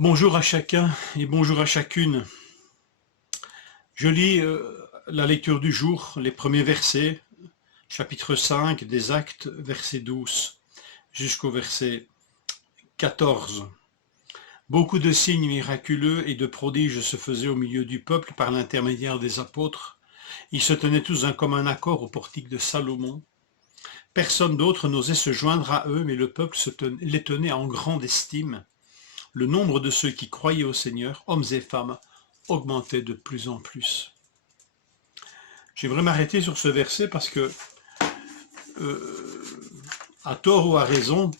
Bonjour à chacun et bonjour à chacune. Je lis la lecture du jour, les premiers versets, chapitre 5 des Actes, verset 12 jusqu'au verset 14. Beaucoup de signes miraculeux et de prodiges se faisaient au milieu du peuple par l'intermédiaire des apôtres. Ils se tenaient tous d'un commun accord au portique de Salomon. Personne d'autre n'osait se joindre à eux, mais le peuple les tenait en grande estime. Le nombre de ceux qui croyaient au Seigneur, hommes et femmes, augmentait de plus en plus. J'aimerais m'arrêter sur ce verset parce que, à tort ou à raison,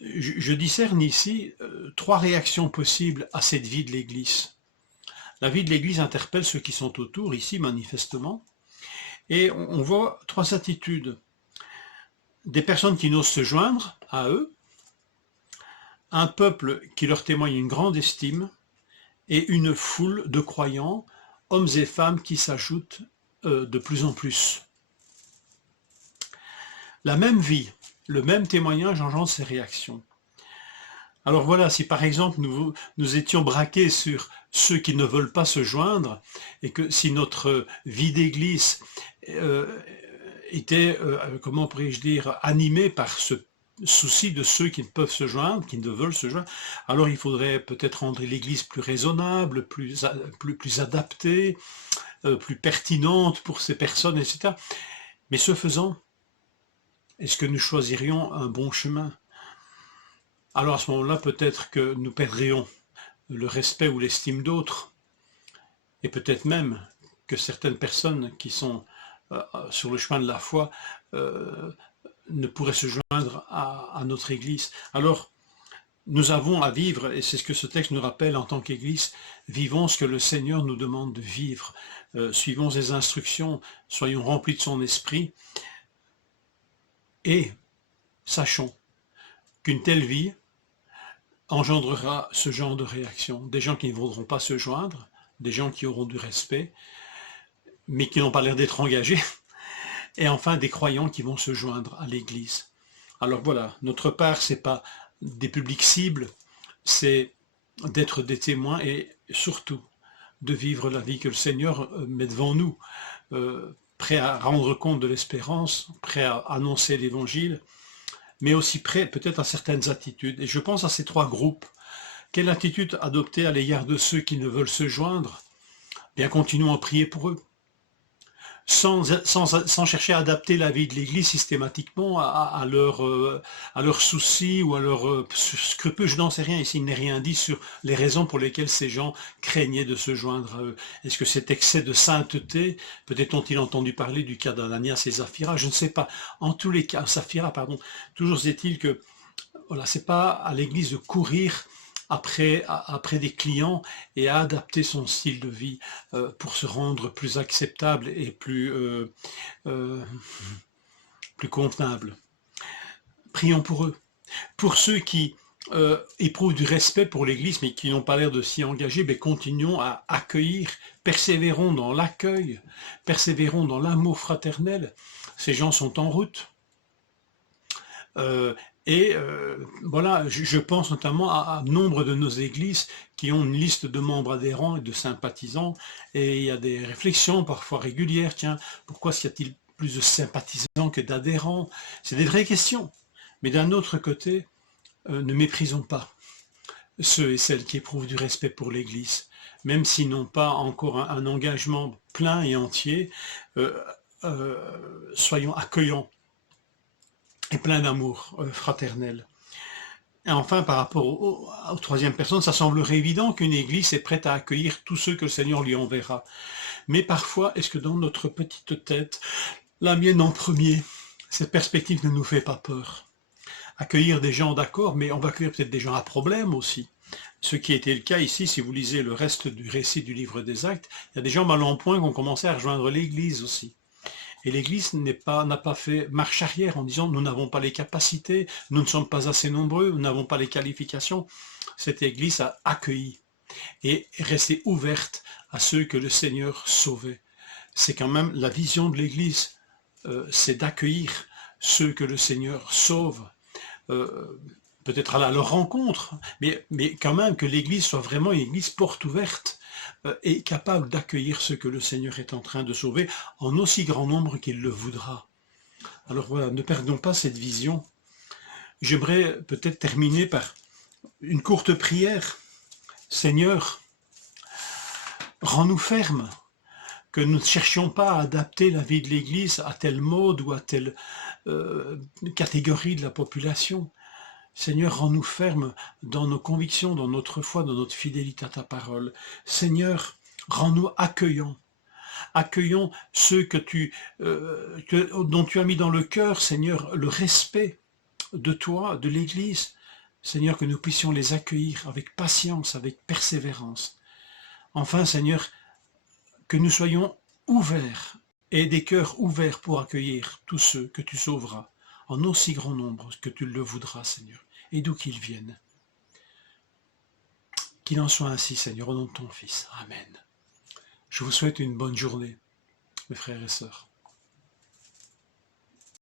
je discerne ici trois réactions possibles à cette vie de l'Église. La vie de l'Église interpelle ceux qui sont autour, ici manifestement, et on voit trois attitudes. Des personnes qui n'osent se joindre à eux, un peuple qui leur témoigne une grande estime, et une foule de croyants, hommes et femmes qui s'ajoutent de plus en plus. La même vie, le même témoignage engendre ces réactions. Alors voilà, si par exemple nous étions braqués sur ceux qui ne veulent pas se joindre, et que si notre vie d'église était, comment pourrais-je dire, animée par ce souci de ceux qui ne peuvent se joindre, qui ne veulent se joindre, alors il faudrait peut-être rendre l'Église plus raisonnable, plus adaptée, plus pertinente pour ces personnes, etc. Mais ce faisant, est-ce que nous choisirions un bon chemin? Alors à ce moment-là, peut-être que nous perdrions le respect ou l'estime d'autres, et peut-être même que certaines personnes qui sont sur le chemin de la foi ne pourraient se joindre à notre Église. Alors, nous avons à vivre, et c'est ce que ce texte nous rappelle en tant qu'Église, vivons ce que le Seigneur nous demande de vivre, suivons ses instructions, soyons remplis de son esprit, et sachons qu'une telle vie engendrera ce genre de réaction. Des gens qui ne voudront pas se joindre, des gens qui auront du respect, mais qui n'ont pas l'air d'être engagés, et enfin des croyants qui vont se joindre à l'Église. Alors voilà, notre part, c'est pas des publics cibles, c'est d'être des témoins et surtout de vivre la vie que le Seigneur met devant nous, prêt à rendre compte de l'espérance, prêt à annoncer l'Évangile, mais aussi prêt peut-être à certaines attitudes. Et je pense à ces trois groupes. Quelle attitude adopter à l'égard de ceux qui ne veulent se joindre? Bien, continuons à prier pour eux. Sans chercher à adapter la vie de l'Église systématiquement à leurs soucis ou à leurs scrupules. Je n'en sais rien ici, il n'est rien dit sur les raisons pour lesquelles ces gens craignaient de se joindre à eux. Est-ce que cet excès de sainteté, peut-être ont-ils entendu parler du cas d'Ananias et Saphira, je ne sais pas. En tous les cas, Saphira, pardon, toujours est-il que voilà, c'est pas à l'Église de courir après des clients et à adapter son style de vie pour se rendre plus acceptable et plus convenable. Prions pour eux. Pour ceux qui éprouvent du respect pour l'Église mais qui n'ont pas l'air de s'y engager, mais continuons à accueillir, persévérons dans l'accueil, persévérons dans l'amour fraternel. Ces gens sont en route. Voilà, je pense notamment à nombre de nos églises qui ont une liste de membres adhérents et de sympathisants, et il y a des réflexions parfois régulières, tiens, pourquoi y a-t-il plus de sympathisants que d'adhérents? C'est des vraies questions. Mais d'un autre côté, ne méprisons pas ceux et celles qui éprouvent du respect pour l'Église, même s'ils n'ont pas encore un engagement plein et entier, soyons accueillants et plein d'amour fraternel. Et enfin, par rapport aux troisième personne, ça semblerait évident qu'une église est prête à accueillir tous ceux que le Seigneur lui enverra. Mais parfois, est-ce que dans notre petite tête, la mienne en premier, cette perspective ne nous fait pas peur? Accueillir des gens, d'accord, mais on va accueillir peut-être des gens à problème aussi. Ce qui était le cas ici, si vous lisez le reste du récit du livre des Actes, il y a des gens mal en point qui ont commencé à rejoindre l'église aussi. Et l'Église n'a pas fait marche arrière en disant nous n'avons pas les capacités, nous ne sommes pas assez nombreux, nous n'avons pas les qualifications. Cette Église a accueilli et est restée ouverte à ceux que le Seigneur sauvait. C'est quand même la vision de l'Église, c'est d'accueillir ceux que le Seigneur sauve. peut-être aller à leur rencontre, mais quand même que l'Église soit vraiment une Église porte ouverte et capable d'accueillir ceux que le Seigneur est en train de sauver en aussi grand nombre qu'il le voudra. Alors voilà, ne perdons pas cette vision. J'aimerais peut-être terminer par une courte prière. Seigneur, rends-nous fermes, que nous ne cherchions pas à adapter la vie de l'Église à tel mode ou à telle catégorie de la population. Seigneur, rends-nous fermes dans nos convictions, dans notre foi, dans notre fidélité à ta parole. Seigneur, rends-nous accueillants. Accueillons ceux dont tu as mis dans le cœur, Seigneur, le respect de toi, de l'Église. Seigneur, que nous puissions les accueillir avec patience, avec persévérance. Enfin, Seigneur, que nous soyons ouverts et des cœurs ouverts pour accueillir tous ceux que tu sauveras, en aussi grand nombre que tu le voudras, Seigneur, et d'où qu'ils viennent. Qu'il en soit ainsi, Seigneur, au nom de ton Fils. Amen. Je vous souhaite une bonne journée, mes frères et sœurs.